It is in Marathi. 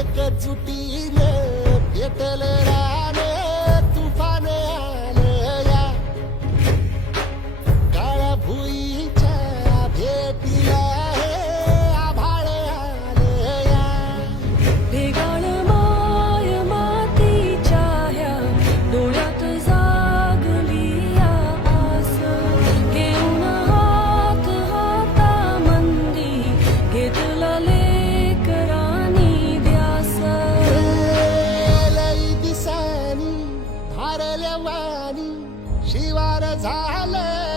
एकजुटीने पेटल वाणी शिवार झालं.